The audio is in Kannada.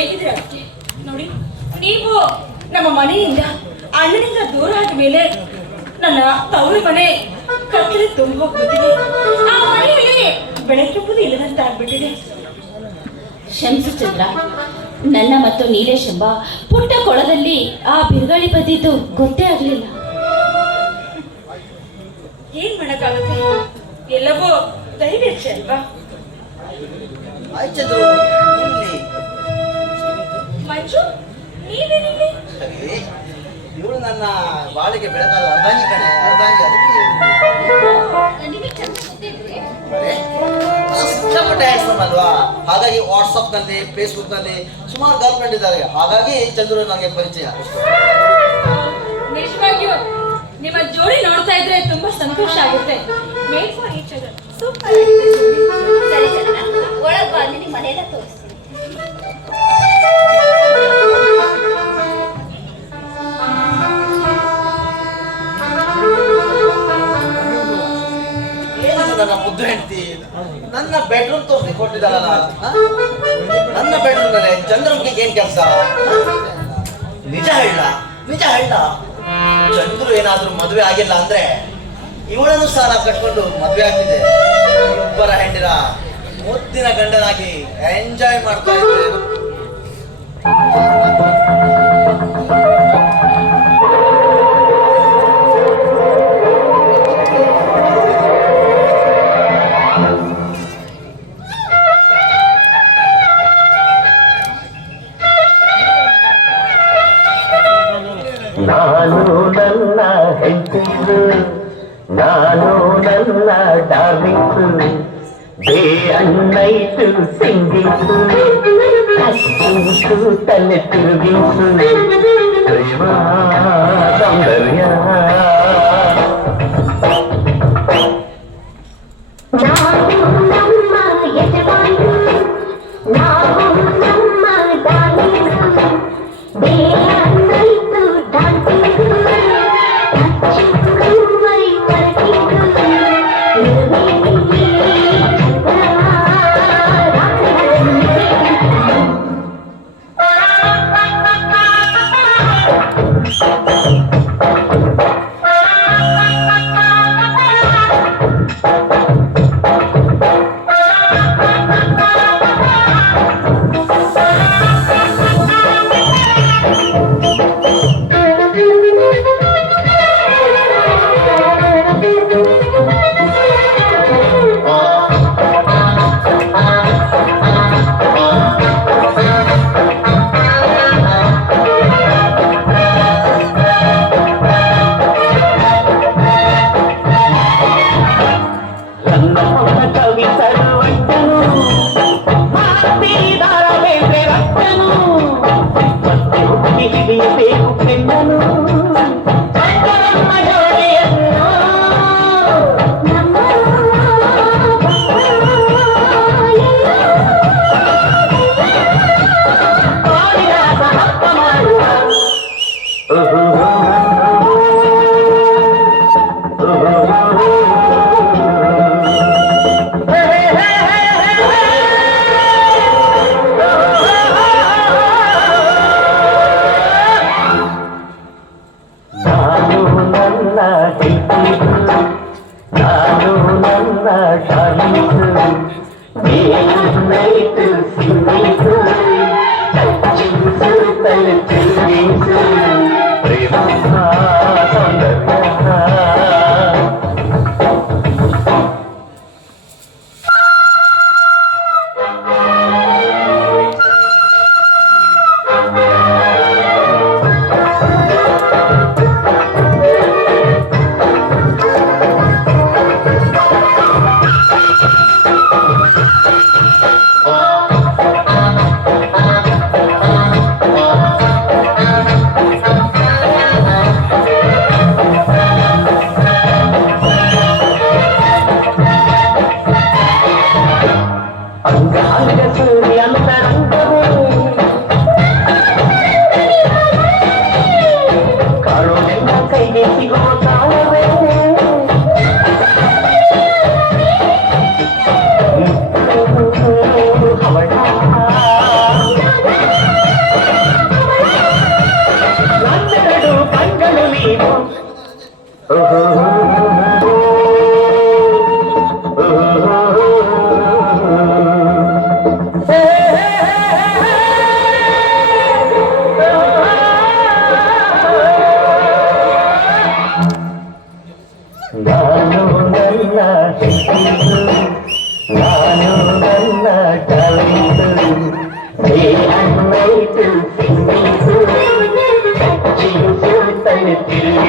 ಹೇಗಿದ್ರ ನೋಡಿ ನೀವು ನಮ್ಮ ಮನೆಯಿಂದ ಅಣ್ಣನಿಂದ ದೂರ ಆದ ಮೇಲೆ ನನ್ನ ತವರು ಮನೆ ಕತ್ತಲೆ ತುಂಬೋಗ್ಬಿಟ್ಟಿದೆ ಆ ಮನೆಯಲ್ಲಿ ಇಲ್ಲ ಅಂತ ಆಗ್ಬಿಟ್ಟಿದೆ. ಶಂಸು ಚಂದ್ರ ನನ್ನ ಮತ್ತು ನೀಲೇಶ್ ಎಂಬ ಪುಟ್ಟ ಕೊಳದಲ್ಲಿ ಆ ಬಿರುಗಾಳಿ ಬಂದಿದ್ದು ಗೊತ್ತೇ ಆಗಲಿಲ್ಲ. ಏನ್ ಮಾಡಕ್ಕಾಗುತ್ತೆ? ಎಲ್ಲವೂ ದೈವೇಚ್ಛ ಅಲ್ವಾ? ಆಯ್ತು ಮಂಜು ನೀವೇನಿಲ್ಲಿ ಇವಳು ನನ್ನ ಬಾಳಿಗೆ ಬೆಳಕಾದ ಅರ್ಧಾಂಗಿ ಕಣೆ ಅರ್ಧಾಂಗಿ ಸಿಕ್ಕಾಪಟ್ಟೆ ಹ್ಯಾಂಡ್ಸಮ್ ಅಲ್ವಾ ಹಾಗಾಗಿ ವಾಟ್ಸಪ್ನಲ್ಲಿ ಫೇಸ್ಬುಕ್ನಲ್ಲಿ ಸುಮಾರು ಗರ್ಲ್ ಫ್ರೆಂಡ್ ಇದ್ದಾರೆ. ಹಾಗಾಗಿ ಚಂದ್ರು ನನಗೆ ಪರಿಚಯ. ನಿಜವಾಗಿಯೂ ನಿಮ್ಮ ಜೋಡಿ ನೋಡ್ತಾ ಇದ್ರೆ ತುಂಬಾ ಸಂತೋಷ ಆಗುತ್ತೆ. Made for each other super ಸರಿ ನನ್ನ ಮುದ್ದು ಹೆಂಡತಿ. ನನ್ನ ಬೆಡ್ರೂಮ್ ತೋರಿಸಿ ಕೊಟ್ಟಿದ್ದಾರಲ್ಲ? ನನ್ನ ಬೆಡ್ರೂಮ್ನಲ್ಲಿ ಚಂದ್ರಮುಖಿ ಏನ್ ಕೆಲಸ? ನಿಜ ಹೇಳ ನಿಜ ಹೇಳ. ಚಂದ್ರು ಏನಾದ್ರೂ ಮದುವೆ ಆಗಿಲ್ಲ ಅಂದ್ರೆ ಇವಳನ್ನು ಸಾಲ ಕಟ್ಕೊಂಡು ಮದುವೆ ಆಗ್ತಿದೆ. ಇಬ್ಬರ ಹೆಂಡಿರ ಮುದ್ದಿನ ಗಂಡನಾಗಿ ಎಂಜಾಯ್ ಮಾಡ್ತಾ ಇದ್ದೆ నల్ల హెల్పింగ్ నాలో నల్ల darling day and night singing కష్టించు తల తిరిగించు ప్రేమ సౌందర్య. పిల్లలు పిల్లలు నాను నన్న టికిదు నాను నన్న షాలిదు నేను నాను నల్ల శిశు నాను నల్ల కవితు నీ అన్వైతు సింగితు సచ్చితు తన తిరు